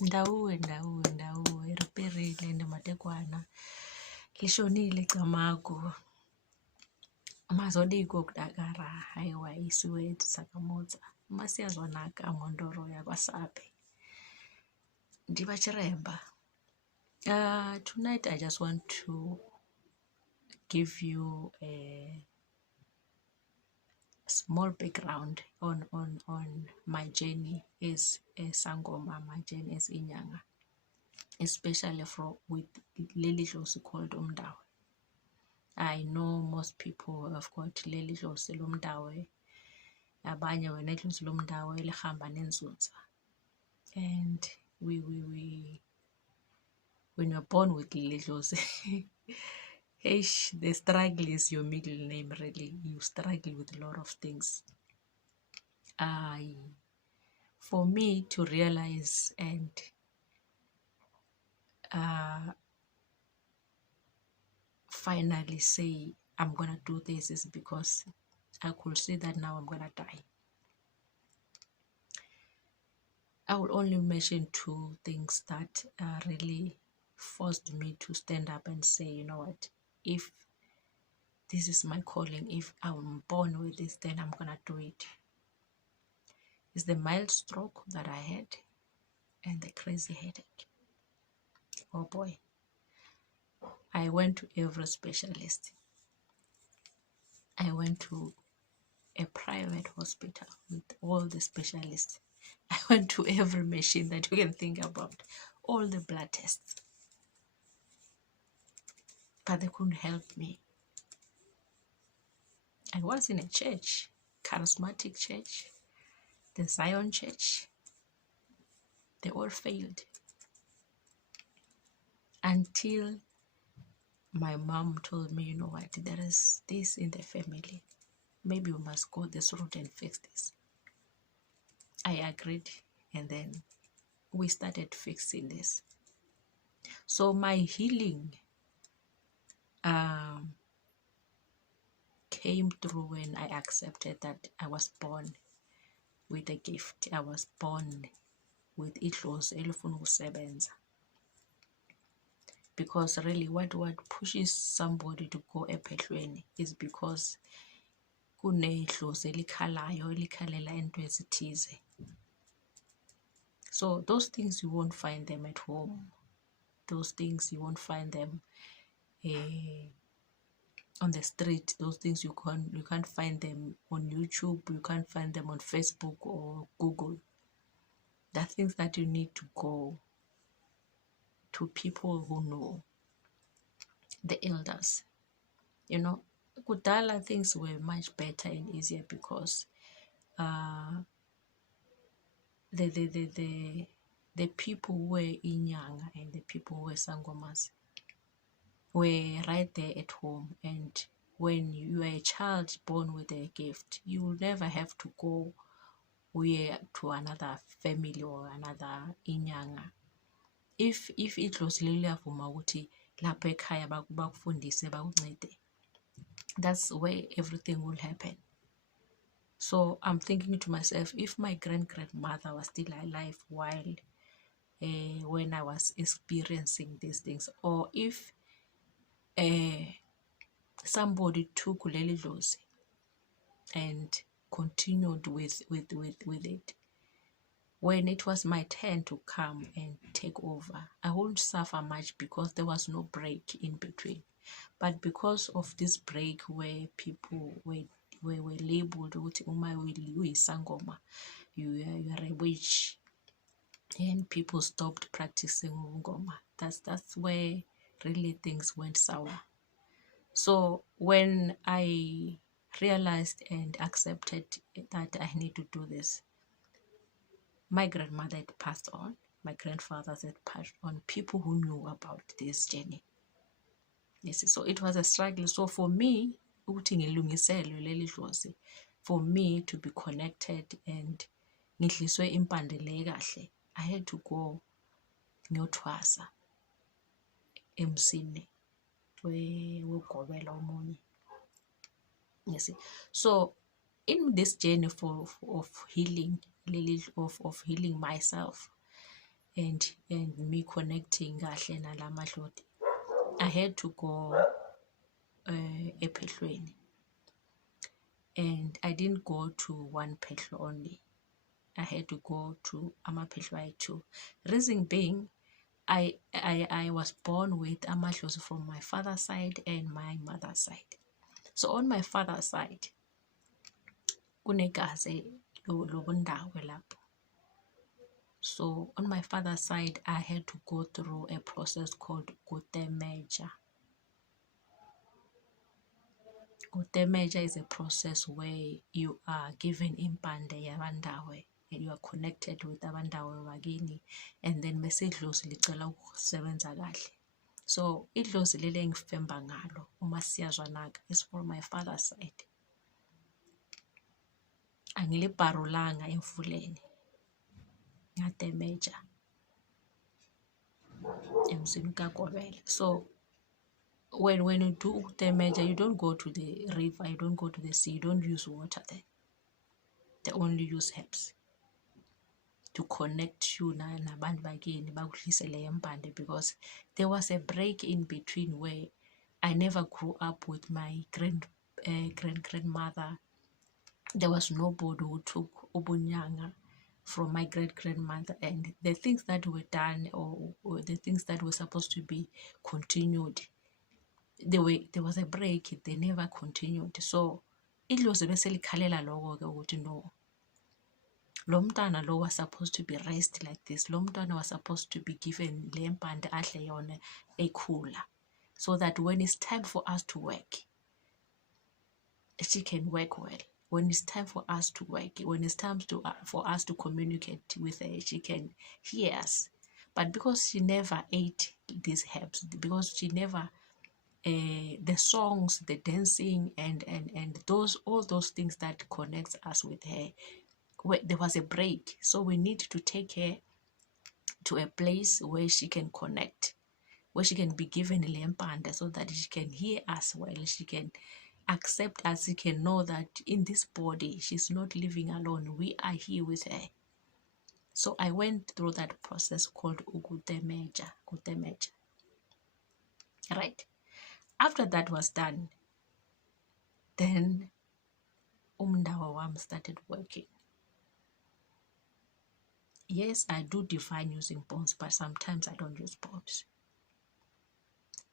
ndawo riperile ende matekwana lishonile camago mazodiko kudakara haiwa isiweti sakamodza masiyazwanaka amondoro yakwasape ndivachiremba. Tonight I just want to give you a small background on my journey as a sangoma, my journey as inyanga, especially with leli dlozi called lomndawe. I know most people have got leli dlozi lomndawe, abanye wena idlozi lomndawe lihamba neNzunza. And when you're born with leli dlozi, the struggle is your middle name, really. You struggle with a lot of things. For me to realize and finally say I'm gonna do this is because I could see that now I'm gonna die. I will only mention two things that really forced me to stand up and say, you know what, if this is my calling, if I'm born with this, then I'm gonna do it. It's the mild stroke that I had and the crazy headache. Oh boy. I went to every specialist. I went to a private hospital with all the specialists. I went to every machine that you can think about, all the blood tests. But they couldn't help me. I was in a church, charismatic church, the Zion church. They all failed. Until my mom told me, you know what, there is this in the family. Maybe we must go this route and fix this. I agreed, and then we started fixing this. So my healing came through when I accepted that I was born with a gift. I was born with idlozi elifuna ukusebenza. Because really what pushes somebody to go ephehlweni is because kunedlozi elikhalayo elikhalela into ezithize. So those things you won't find them at home. Those things you won't find them on the street. Those things you can't find them on YouTube. You can't find them on Facebook or Google. There are things that you need to go to people who know, the elders. You know, kudala things were much better and easier because the people who were inyanga and the people who were sangomas were right there at home. And when you are a child born with a gift, you will never have to go to another family or another inyanga. If idlozi liyavuma ukuthi lapha ekhaya bakufundise bakuncede, that's where everything will happen. So I'm thinking to myself, if my grandmother was still alive while when I was experiencing these things, or if somebody took leli dlozi and continued with it, when it was my turn to come and take over, I wouldn't suffer much because there was no break in between. But because of this break where people were labeled, sangoma, you are a witch, and people stopped practicing ngoma. That's where really things went sour. So when I realized and accepted that I need to do this, my grandmother had passed on, my grandfathers had passed on, people who knew about this journey. Yes, so it was a struggle. So for me, for me to be connected and I had to go ngiyotwasa emsini wegobela omunye. You see, so in this journey of healing, of healing myself, and me connecting kahle nala mahlodi, I had to go ephehlweni, and I didn't go to one phehlo only. I had to go to amaphehlo ayi-2. Reason being, I was born with amahlozi from my father's side and my mother's side. So on my father's side, kunegazi lomndawe lapho. So on my father's side, I had to go through a process called kutemeja. Kutemeja is a process where you are given impande yabandawe and you are connected with abandawe wakini, and then mase idlozi licela ukusebenza kahle. So idlozi lele engifemba ngalo uma siyazwanaka is from my father's side. Angiliparulanga emfuleni, ngatemeja emzini kaGobela. So when you do kutemeja, you don't go to the river, you don't go to the sea, you don't use water there. They only use herbs to connect you nabantu bakini bakudlisele empande, because there was a break in between where I never grew up with my grandmother. There was nobody who took ubunyanga from my great-grandmother, and the things that were done or the things that were supposed to be continued, there was a break, they never continued. So idlozi bese likhalela lokho ke ukuthi no, lo mntwana lo was supposed to be raised like this, lo mntwana was supposed to be given le mpande adle yona ekhula, so that when it's time for us to work, she can work well. When it's time for us to work, when it's time for us to communicate with her, she can hear us. But because she never ate these herbs, because she never the songs, the dancing, and all those things that connects us with her, there was a break. So we need to take her to a place where she can connect, where she can be given lempanda, so that she can hear us well, she can accept us, she can know that in this body she's not living alone, we are here with her. So I went through that process called kutemeja. Right? After that was done, then umndawe wami started working. Yes, I do divine using bones, but sometimes I don't use bones.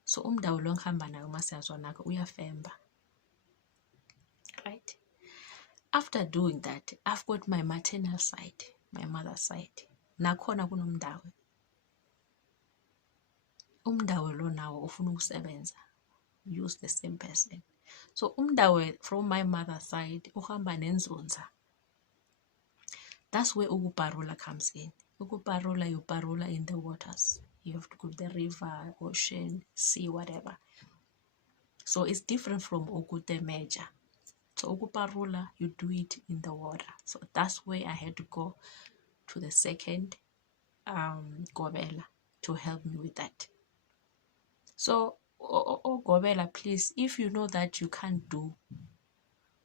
So umndawe lo ngihamba nayo masiyazwanaka uyafemba. Right? After doing that, I've got my maternal side, my mother's side. Nakhona kunomndawe. Umndawe lo nawo ufuna ukusebenza. Use the same person. So umndawe from my mother's side uhamba neNzunza. That's where Kuparula comes in. Kuparula, you parula in the waters. You have to go to the river, ocean, sea, whatever. So it's different from kutemeja. So Kuparula, you do it in the water. So that's where I had to go to the second Gobela to help me with that. So Gobela, please, if you know that you can't do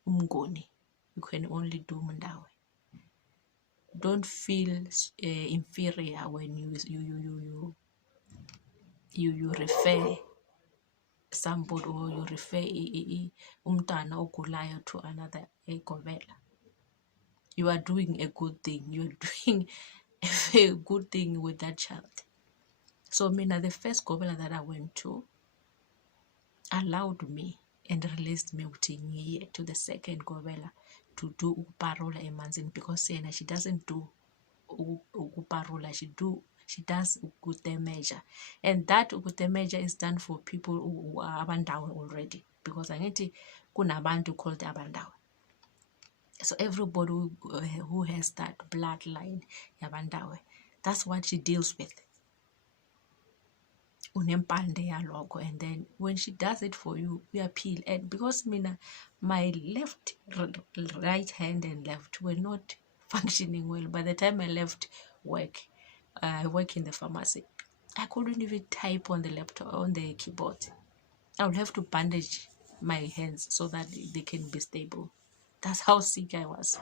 umngoni, you can only do mundawe. Don't feel inferior when you refer somebody, or you refer umntana ogulayo to another Gobela. You are doing a good thing. You are doing a very good thing with that child. So Mina, the first Gobela that I went to allowed me and released me to the second Gobela to do Kuparula emanzini, because she doesn't do Kuparula, she does kutemeja, and that kutemeja is done for people who are abandawe already, because angithi kunabantu called abandawe. So everybody who has that bloodline yabandawe, that's what she deals with. Unempande yaloko, and then when she does it for you, we appeal. And because Mina, my left, right hand and left were not functioning well. By the time I left work, I work in the pharmacy, I couldn't even type on the laptop, on the keyboard. I would have to bandage my hands so that they can be stable. That's how sick I was.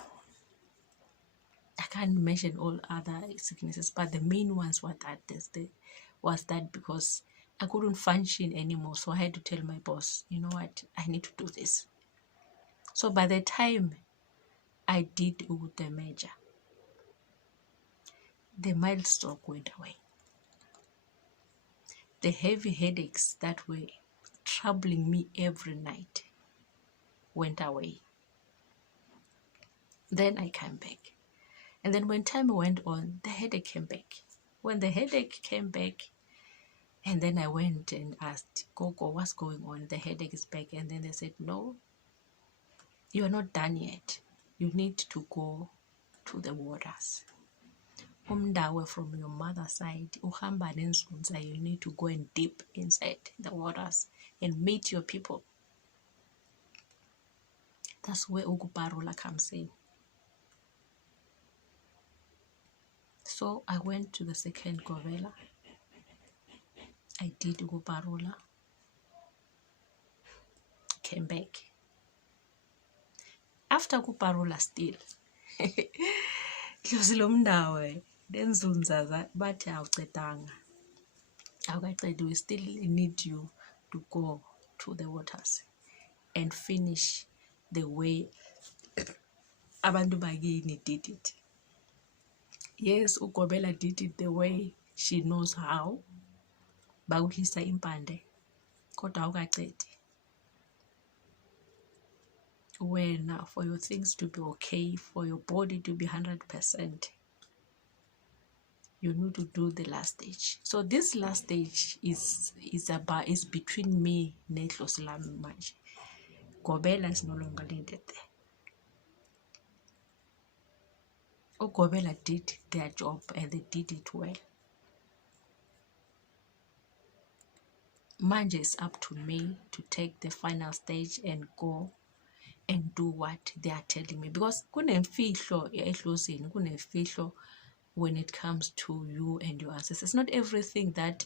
I can't mention all other sicknesses, but the main ones were that because I couldn't function anymore. So I had to tell my boss, you know what, I need to do this. So by the time I did kutemeja, the mild stroke went away. The heavy headaches that were troubling me every night went away. Then I came back. And then when time went on, the headache came back. When the headache came back, and then I went and asked, Gogo, what's going on? The headache is back. And then they said, no, you are not done yet. You need to go to the waters. Lomndawe from your mother's side, uhamba neNzunza, you need to go and dip inside the waters and meet your people. That's where Kuparula comes in. So I went to the second Govela. I did Kuparula, came back. After Kuparula still, lomndawe, neNzunza bathi awucedanga. We still need you to go to the waters and finish the way abantu bakini did it. Yes, uGobela did it the way she knows how. Bakuhlisa impande, kodwa awukacedi. When for your things to be okay, for your body to be 100%, you need to do the last stage. So this last stage is between me and neNzunza. Gobela is no longer needed there. Gobela did their job and they did it well. Manje is up to me to take the final stage and go and do what they are telling me, because kunemfihlo ehlosini, kunemfihlo when it comes to you and your ancestors. It's not everything that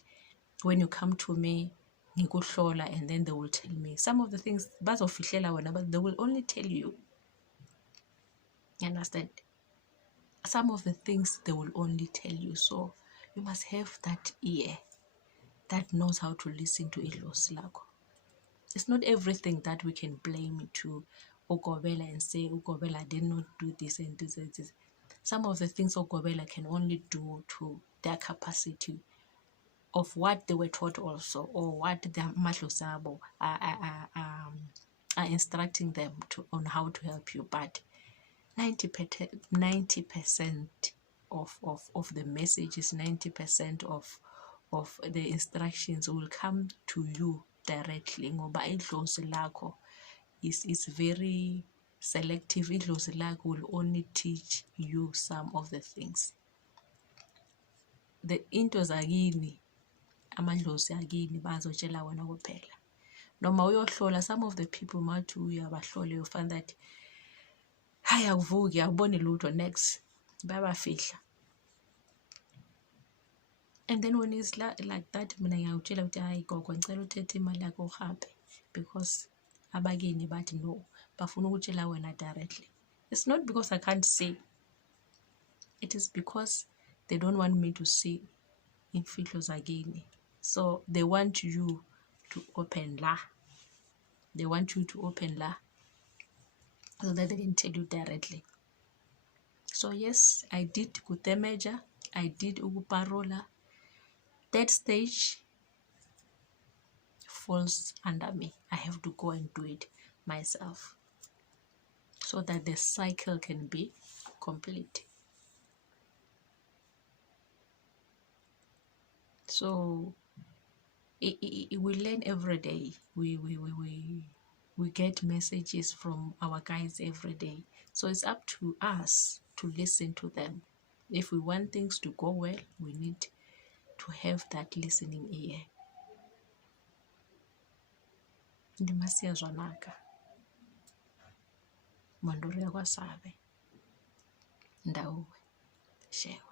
when you come to me ngikuhlola and then they will tell me. Some of the things bazofihlela wena, but they will only tell you. You understand? Some of the things they will only tell you. So you must have that ear that knows how to listen to idlozi lakho. It's not everything that we can blame to uGobela and say uGobela did not do this and this and this. Some of the things uGobela can only do to their capacity of what they were taught also, or what their mahlosabo are instructing them to on how to help you. But 90% of the messages, 90% of the instructions will come to you directly. Ngoba idlozi lakho is very selective. Idlozi lakho will only teach you some of the things. The into zakini, amadlozi akini bazotshela wena kuphela. Noma uyohlola, some of the people mathi uyabahlola, you find that hayi akuvuki, awuboni lutho, next bayabafihla. And then when it's like that, mina ngiyawutshela ukuthi hayi gogo ngicela uthethe imali yakho uhambe, because abakini bathi no, bafuna ukutshela wena directly. It's not because I can't see. It is because they don't want me to see imfihlo zakini. So they want you to open la. They want you to open la so that they can tell you directly. So yes, I did kutemeja, I did Kuparula. That stage falls under me. I have to go and do it myself so that the cycle can be complete. So we learn every day. We get messages from our guides every day. So it's up to us to listen to them. If we want things to go well, we need to have that listening ear. Ndimasiyazwanaka. Manduri yakwasabe. Ndawe. Shewa.